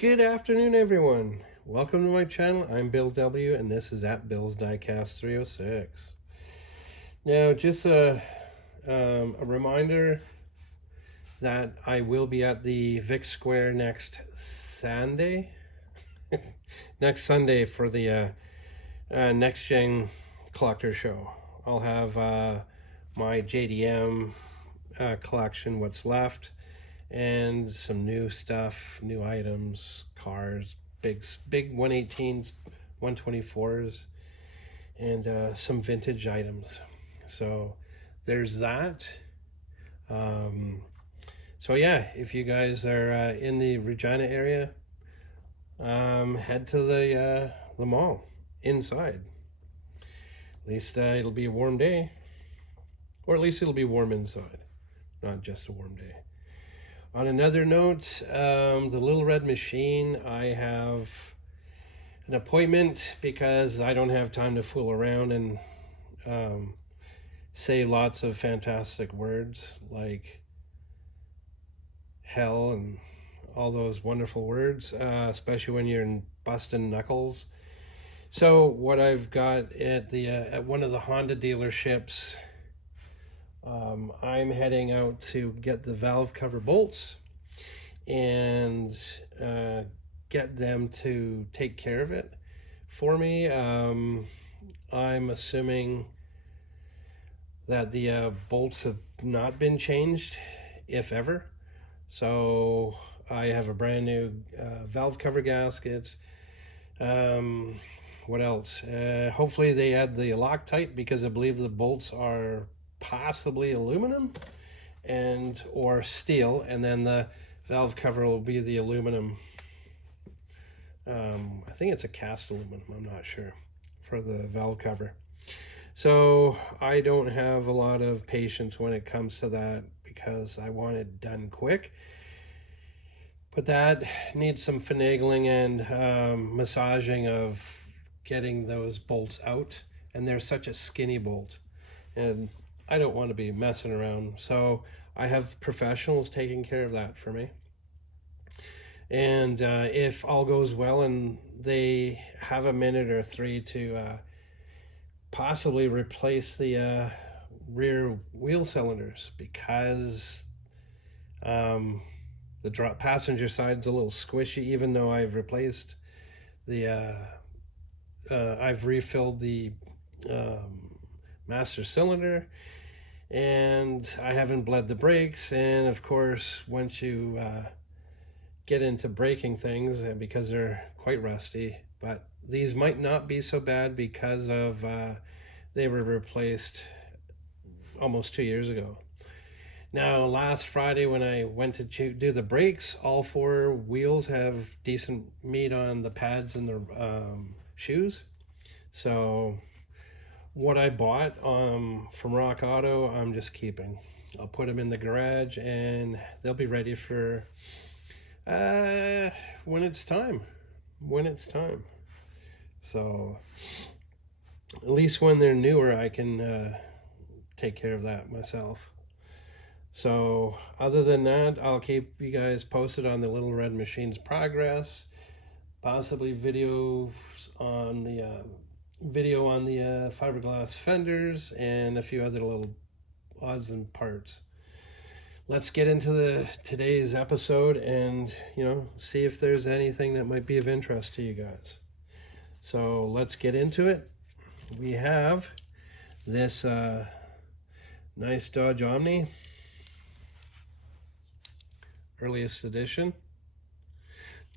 Good afternoon, everyone. Welcome to my channel. I'm Bill W, and this is at Bill's Diecast 306. Now, just a reminder that I will be at the Vic Square next Sunday. Next Sunday for the Next Gen Collector Show. I'll have my JDM collection, what's left, and some new stuff, new items, cars, big 118s, 124s, and some vintage items. So there's that. So yeah, if you guys are in the Regina area, head to the mall inside. At least it'll be a warm day, or at least it'll be warm inside, not just a warm day. On another note, the Little Red Machine, I have an appointment because I don't have time to fool around and say lots of fantastic words like hell and all those wonderful words, especially when you're busting knuckles. So what I've got at one of the Honda dealerships, I'm heading out to get the valve cover bolts and get them to take care of it for me. I'm assuming that the bolts have not been changed, if ever. So I have a brand new valve cover gaskets. What else? Hopefully they add the Loctite, because I believe the bolts are possibly aluminum and or steel, and then the valve cover will be the aluminum. I think it's a cast aluminum, I'm not sure, for the valve cover. So I don't have a lot of patience when it comes to that, because I want it done quick. But that needs some finagling and massaging of getting those bolts out, and they're such a skinny bolt, and I don't want to be messing around. So I have professionals taking care of that for me. And if all goes well and they have a minute or three to possibly replace the rear wheel cylinders, because the passenger side's a little squishy, even though I've replaced the I've refilled the master cylinder, and I haven't bled the brakes. And of course, once you get into braking things, because they're quite rusty, but these might not be so bad because of they were replaced almost 2 years ago. Now, last Friday when I went to do the brakes, all four wheels have decent meat on the pads and the shoes. So what I bought from Rock Auto, I'm just keeping. I'll put them in the garage, and they'll be ready for when it's time. So at least when they're newer, I can take care of that myself. So other than that, I'll keep you guys posted on the Little Red Machine's progress, possibly videos on the fiberglass fenders, and a few other little odds and parts. Let's get into today's episode and see if there's anything that might be of interest to you guys. So let's get into it. We have this nice Dodge Omni, earliest edition.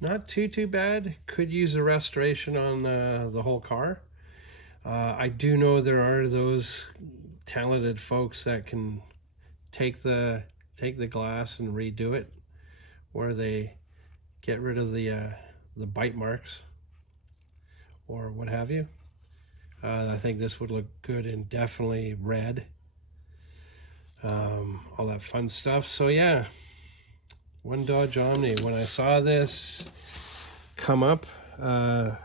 Not too bad. Could use a restoration on the whole car. I do know there are those talented folks that can take the glass and redo it, where they get rid of the bite marks or what have you. I think this would look good in definitely red. All that fun stuff. So yeah, one Dodge Omni. When I saw this come up a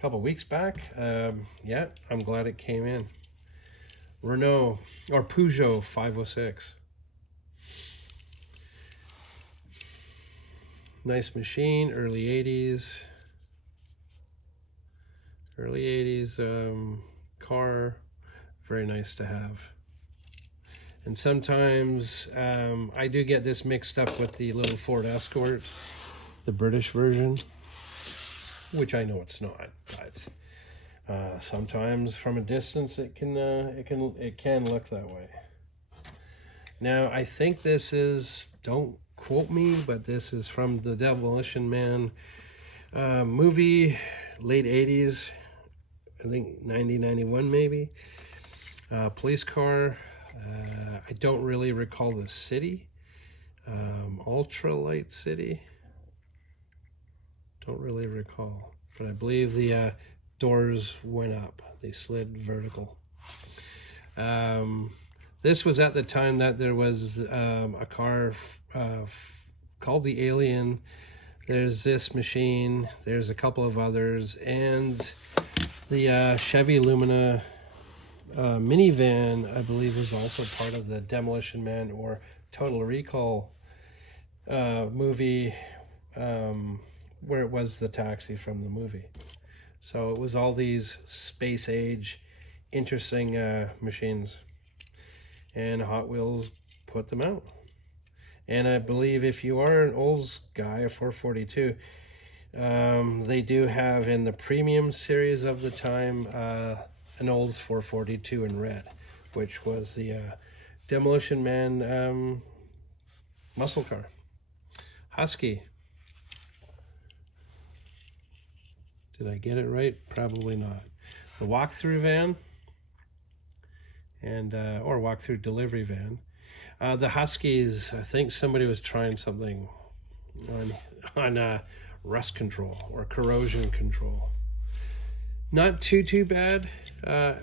couple weeks back, yeah, I'm glad it came in. Renault or Peugeot 506. Nice machine, early 80s. Early 80s car, very nice to have. And sometimes I do get this mixed up with the little Ford Escort, the British version, which I know it's not, but sometimes from a distance it can look that way. Now I think this is, don't quote me, but this is from the Demolition Man movie, late 80s, I think 90, 91 maybe. Police car. I don't really recall the city. Ultralight City. Don't really recall, but I believe the doors went up. They slid vertical. This was at the time that there was a car called the Alien. There's this machine. There's a couple of others, and the Chevy Lumina minivan, I believe, is also part of the Demolition Man or Total Recall movie, where it was the taxi from the movie. So it was all these space age interesting machines, and Hot Wheels put them out. And I believe if you are an Olds guy, a 442, they do have in the premium series of the time an Olds 442 in red, which was the Demolition Man muscle car. Husky. Did I get it right? Probably not. The walkthrough van, and or walkthrough delivery van. The Huskies, I think somebody was trying something on rust control or corrosion control. Not too bad.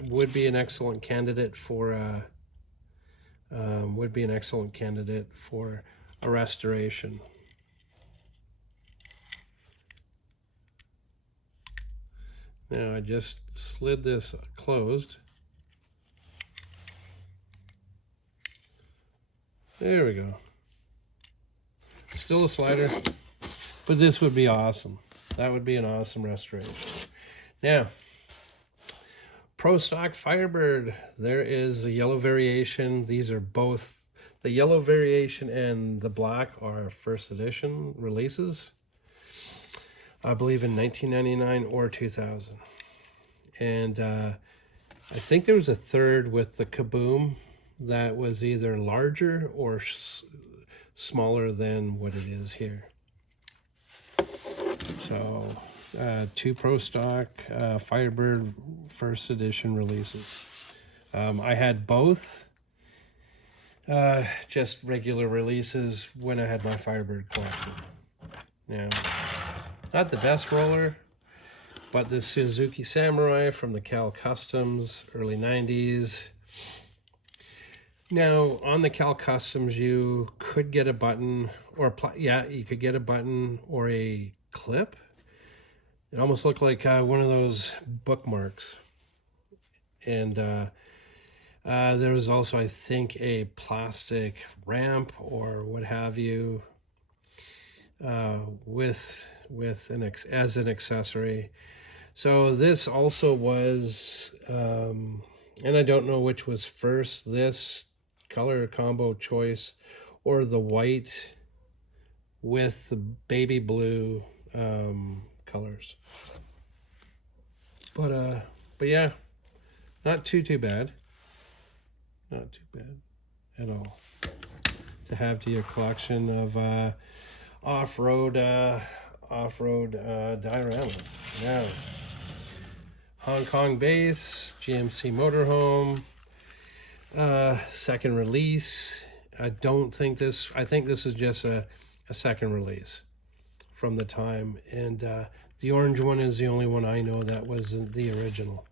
Would be an excellent candidate for a restoration. Now I just slid this closed. There we go. Still a slider, but this would be awesome. That would be an awesome restoration. Now, Pro Stock Firebird. There is a yellow variation. These are both, the yellow variation and the black are first edition releases. I believe in 1999 or 2000. And I think there was a third with the Kaboom that was either larger or smaller than what it is here. So 2 Pro Stock Firebird first edition releases. I had both just regular releases when I had my Firebird collection. Now, not the best roller, but the Suzuki Samurai from the Cal Customs, early 90s. Now, on the Cal Customs, you could get a button, or you could get a button or a clip. It almost looked like one of those bookmarks. And there was also, I think, a plastic ramp or what have you as an accessory. So this also was, and I don't know which was first, this color combo choice or the white with the baby blue colors. But yeah, not too bad. Not too bad at all to have to your collection of off-road dioramas. Now, Hong Kong base, GMC motorhome, second release. I think this is just a second release from the time, and the orange one is the only one I know that was the original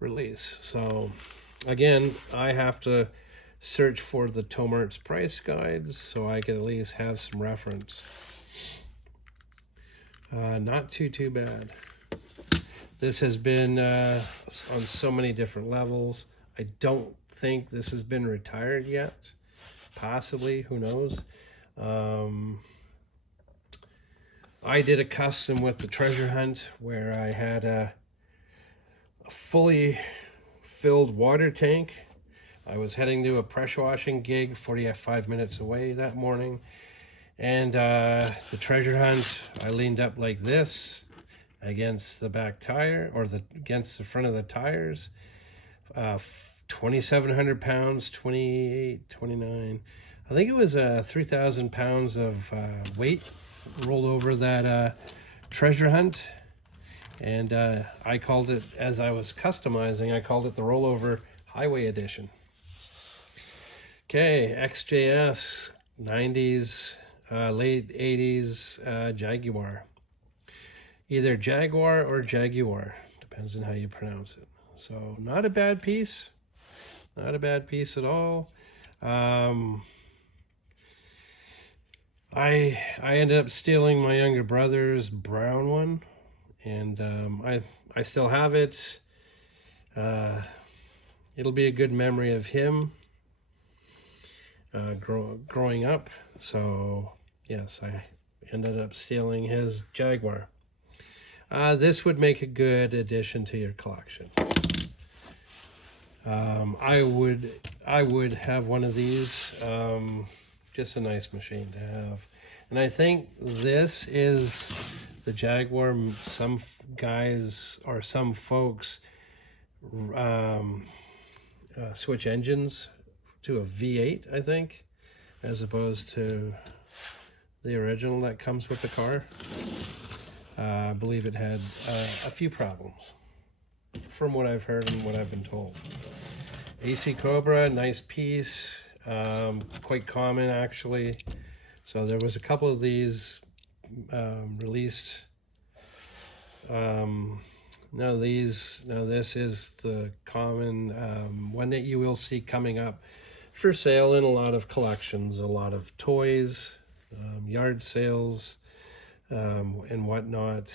release. So again, I have to search for the Tomart's price guides so I can at least have some reference. Not too bad. This has been on so many different levels. I don't think this has been retired yet. Possibly, who knows? I did a custom with the treasure hunt where I had a fully filled water tank. I was heading to a pressure washing gig 45 minutes away that morning. And the treasure hunt, I leaned up like this against the back tire, or against the front of the tires. 2,700 pounds, 28, 29. I think it was 3,000 pounds of weight rolled over that treasure hunt. And I called it, as I was customizing, I called it the Rollover Highway Edition. Okay, XJS, 90s, late 80s Jaguar. Either Jaguar or Jaguar, depends on how you pronounce it. So not a bad piece, not a bad piece at all. I ended up stealing my younger brother's brown one, and I still have it. It'll be a good memory of him growing up. So yes, I ended up stealing his Jaguar. This would make a good addition to your collection. I would have one of these. Just a nice machine to have. And I think this is the Jaguar. Some guys or some folks switch engines to a V8, I think, as opposed to the original that comes with the car. I believe it had a few problems, from what I've heard and what I've been told. AC Cobra, nice piece, quite common actually. So there was a couple of these released. Now this is the common one that you will see coming up for sale in a lot of collections, a lot of toys, yard sales, and whatnot.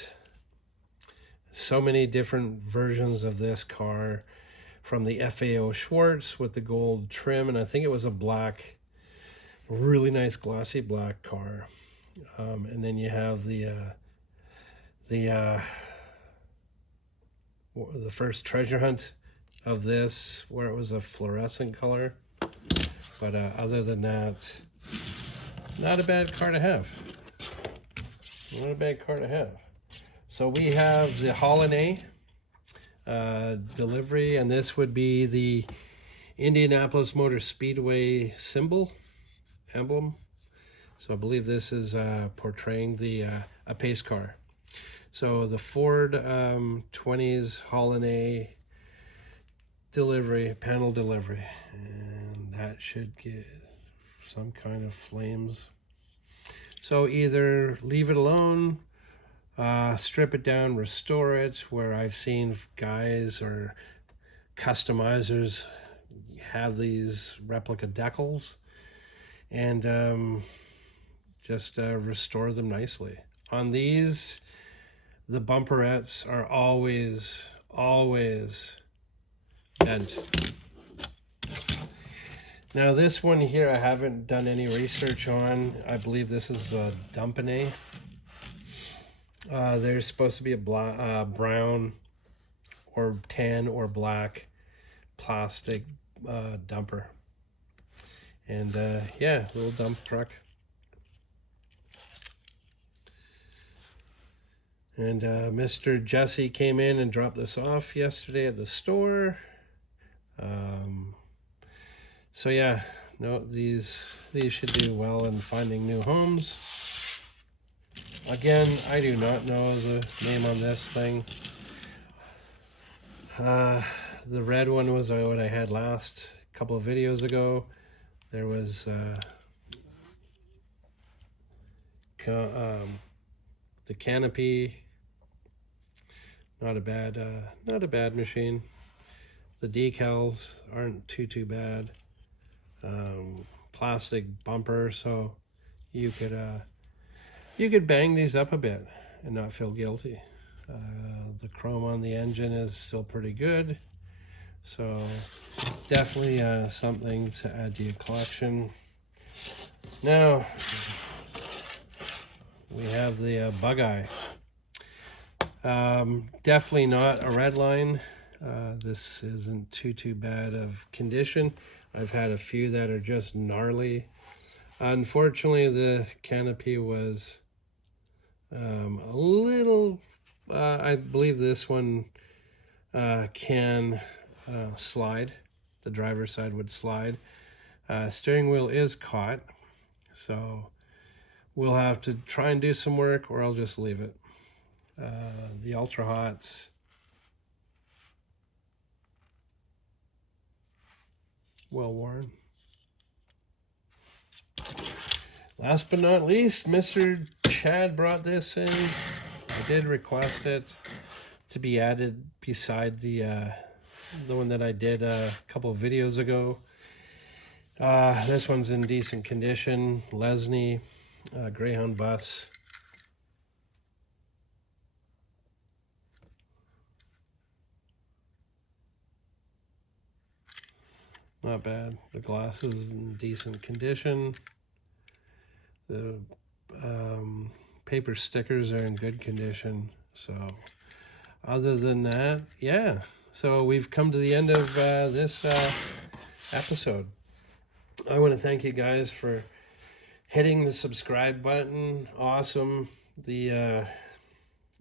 So many different versions of this car, from the FAO Schwartz with the gold trim, and I think it was a black, really nice glossy black car. And then you have the first treasure hunt of this, where it was a fluorescent color. But other than that, not a bad car to have. Not a bad car to have. So we have the Holiday delivery, and this would be the Indianapolis Motor Speedway emblem. So I believe this is portraying a pace car. So the Ford 20s Holiday delivery, panel delivery, and that should get some kind of flames. So either leave it alone, strip it down, restore it, where I've seen guys or customizers have these replica decals, and just restore them nicely. On these, the bumperettes are always bent. Now this one here, I haven't done any research on. I believe this is a Dumpine. There's supposed to be a brown or tan or black plastic dumper. And yeah, little dump truck. And Mr. Jesse came in and dropped this off yesterday at the store. So yeah, no, these should do well in finding new homes. Again, I do not know the name on this thing. The red one was what I had last couple of videos ago. There was the canopy. Not a bad machine. The decals aren't too bad. Plastic bumper, so you could bang these up a bit and not feel guilty. The chrome on the engine is still pretty good, so definitely something to add to your collection. Now we have have the bug eye. Definitely not a red line. This isn't too bad of condition. I've had a few that are just gnarly. Unfortunately, the canopy was a little, I believe this one can slide. The driver's side would slide. Steering wheel is caught, so we'll have to try and do some work, or I'll just leave it. The Ultra Hots, well worn. Last but not least, Mr. Chad brought this in. I did request it to be added beside the one that I did a couple of videos ago. This one's in decent condition. Lesney Greyhound bus. Not bad. The glass is in decent condition. The paper stickers are in good condition. So other than that, yeah. So we've come to the end of this episode. I want to thank you guys for hitting the subscribe button. Awesome. The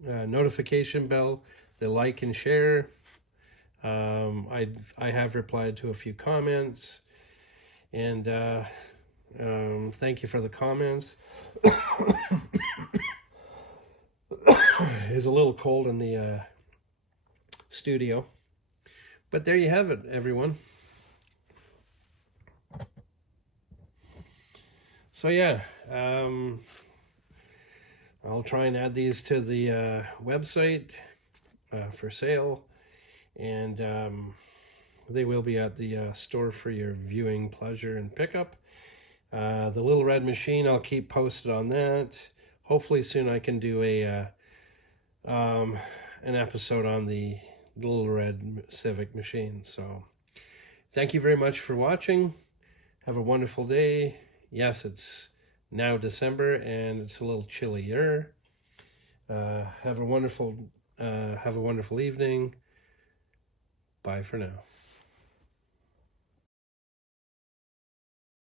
notification bell, the like and share. I have replied to a few comments, and thank you for the comments. It's a little cold in the studio, but there you have it, everyone. So yeah, I'll try and add these to the website for sale. And they will be at the store for your viewing pleasure and pickup. The Little Red Machine, I'll keep posted on that. Hopefully soon I can do a an episode on the Little Red Civic machine. So thank you very much for watching. Have a wonderful day. Yes, it's now December and it's a little chillier. Have a wonderful evening. Bye for now.